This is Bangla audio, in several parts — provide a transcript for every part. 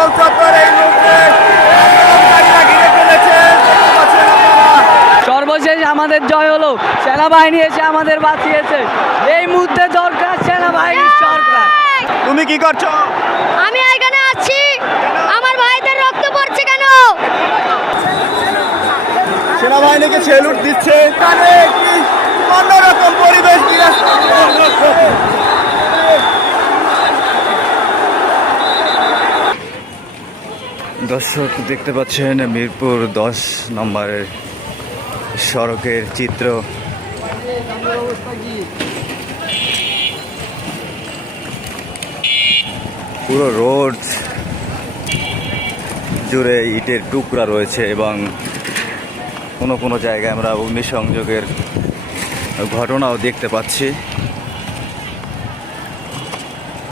গোল চত্বর এই মুহূর্তে আন্দোলনকারীরা ঘিরে ফেলেছে। সর্বশেষ আমাদের জয় হলো, সেনাবাহিনী এসে আমাদের বাঁচিয়েছে। এই মুহূর্তে দরকার সেনাবাহিনীর সরকার। তুমি কি করছো? আমি এখানে আছি, আমার ভাইদের রক্ত পড়ছে কেন? সেনাবাহিনীকে সেলুট দিচ্ছে। এখানে একটি অন্যরকম পরিবেশ বিরাজ করছে। দর্শক দেখতে পাচ্ছেন মিরপুর 10 নম্বরের সড়কের চিত্র। পুরো রোড জুড়ে ইটের টুকরা রয়েছে এবং কোনো কোনো জায়গায় আমরা অগ্নিসংযোগের ঘটনাও দেখতে পাচ্ছি।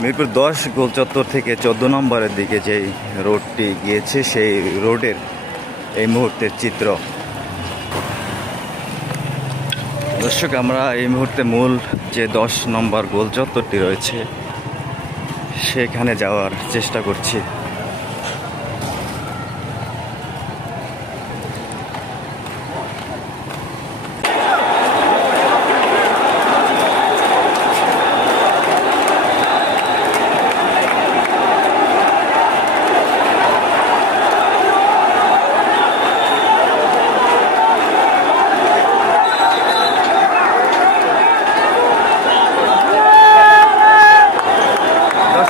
মিরপুর 10 গোল চত্বর থেকে 14 নম্বরের দিকে যেই রোডটি গিয়েছে সেই রোডের এই মুহূর্তের চিত্র। দর্শক আমরা এই মুহূর্তে মূল যে 10 নম্বর গোল চত্বরটি রয়েছে সেখানে যাওয়ার চেষ্টা করছি।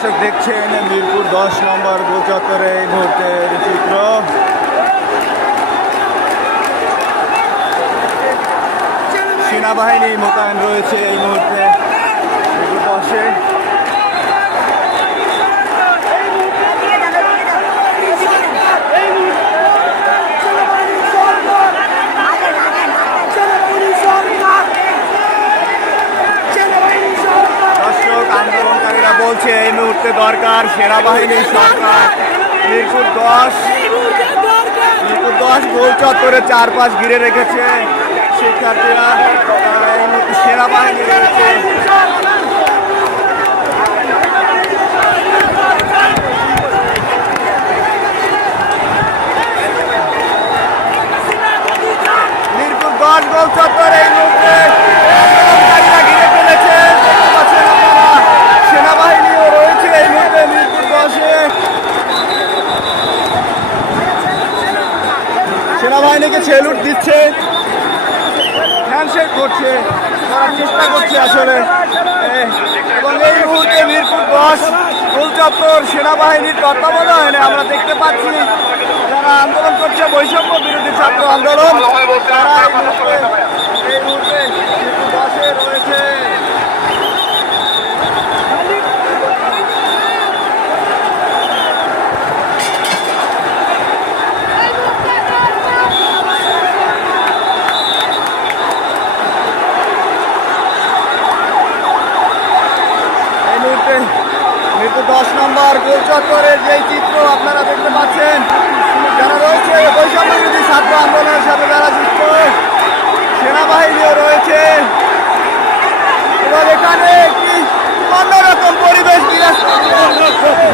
দর্শক দেখছেন মিরপুর 10 নম্বর গোল চত্বরে এই মুহূর্তের চিত্র। সেনাবাহিনী মোতায়েন রয়েছে এই মুহূর্তে মিরপুর 10-এ। আন্দোলনকারীরা বলছে এই মুহূর্তে দরকার সেনাবাহিনীর সরকার। মিরপুর 10 গোল চত্বরে চারপাশ ঘিরে রেখেছে শিক্ষার্থীরা। এই মুহূর্তে সেনাবাহিনী রয়েছে। মিরপুর 10 গোল চত্বরে এই মুহূর্তে আন্দোলনকারীরা ঘিরে ফেলেছে। সেনাবাহিনীও রয়েছে এই মুহূর্তে মিরপুর 10-এ। সেনাবাহিনীকে সেলুট দিচ্ছে, হ্যান্ডশেক করছে, করার চেষ্টা করছে আসলে। এবং এই মুহূর্তে মিরপুর 10 গোল চত্বর সেনাবাহিনীর তত্ত্বাবধানে আমরা দেখতে পাচ্ছি যারা আন্দোলন করছে, বৈষম্য বিরোধী ছাত্র আন্দোলন, তারা এই মুহূর্তে মিরপুর 10-এ রয়েছে। মিরপুর 10 নম্বর গোল চত্বরের যেই চিত্র আপনারা দেখতে পাচ্ছেন, যারা রয়েছে বৈষম্য বিরোধী ছাত্র আন্দোলনের সাথে যারা যুক্ত, সেনাবাহিনীও রয়েছে এবং এখানে একটি অন্যরকম পরিবেশ বিরাজ করছে।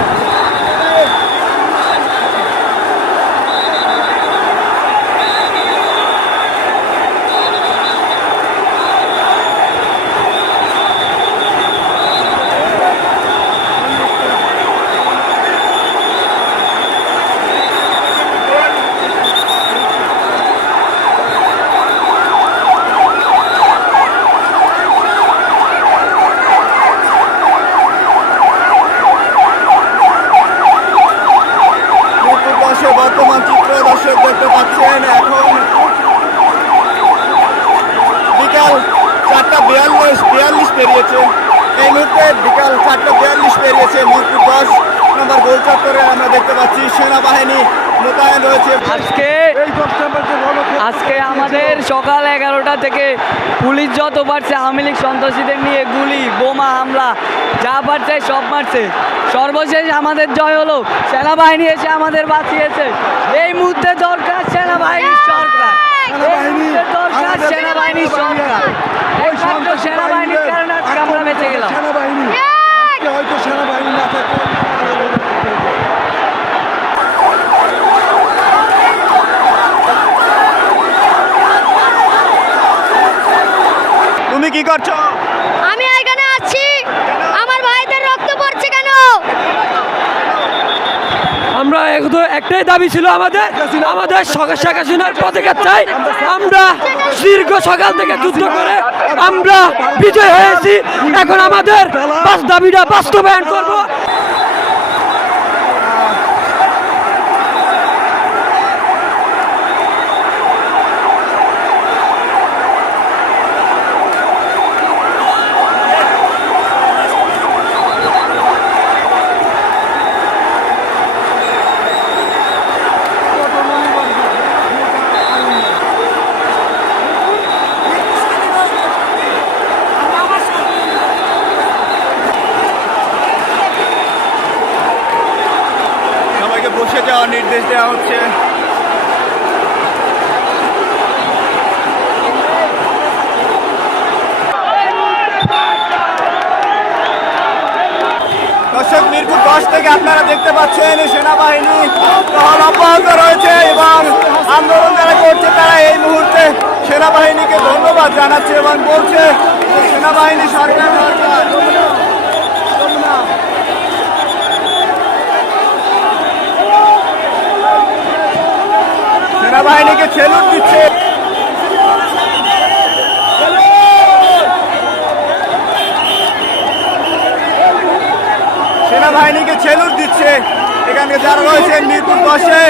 বর্তমান চিত্র দর্শক দেখতে পাচ্ছেন। এখন বিকাল 4:42 পেরিয়েছে। এই মুহূর্তে বিকাল 4:42 পেরিয়েছে। মিরপুর 10 নম্বর গোল চত্বরে আমরা দেখতে পাচ্ছি সেনাবাহিনী মোতায়েন রয়েছে। আজকে আমাদের সকাল 11টা থেকে পুলিশ যত পারছে আওয়ামী লীগ সন্ত্রাসীদের নিয়ে গুলি বোমা হামলা যা পারছে সব মারছে। সর্বশেষ আমাদের জয় হলো, সেনাবাহিনী এসে আমাদের বাঁচিয়েছে। এই মুহূর্তে দরকার সেনাবাহিনীর সরকার। দরকার সেনাবাহিনীর সরকার। একমাত্র সেনাবাহিনীর কারণে আজকে আমরা বেঁচে গেলাম। হয়তো সেনাবাহিনী না থাকলে করছো? আমি এখানে আছি আমার ভাইদের রক্ত পড়ছে কেন? আমরা একটাই দাবি ছিল আমাদের শেখ হাসিনার পদত্যাগ চাই। আমরা দীর্ঘ সকাল থেকে যুদ্ধ করে আমরা বিজয় হয়েছি। এখন আমাদের দাবিটা বাস্তবায়ন করব। সবাইকে বসে যাওয়ার নির্দেশ দেওয়া হচ্ছে। দর্শক, মিরপুর 10 থেকে আপনারা দেখতে পাচ্ছেন সেনাবাহিনী টহল অব্যাহত রয়েছে এবং আন্দোলন যারা করছে তারা এই মুহূর্তে সেনাবাহিনীকে ধন্যবাদ জানাচ্ছে এবং বলছে যে সেনাবাহিনী সরকার দরকার। সেনাবাহিনীকে সেলুট দিচ্ছে। সেনাবাহিনীকে সেলুট দিচ্ছে এখানে যারা রয়েছেন মিরপুর 10-এ।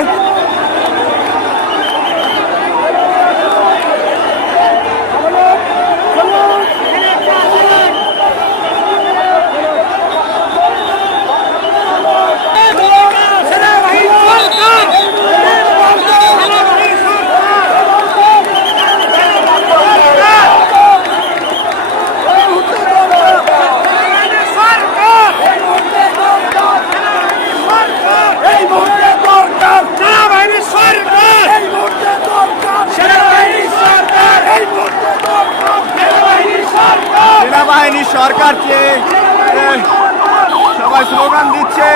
সেনাবাহিনী সরকার চেয়ে সবাই স্লোগান দিচ্ছে।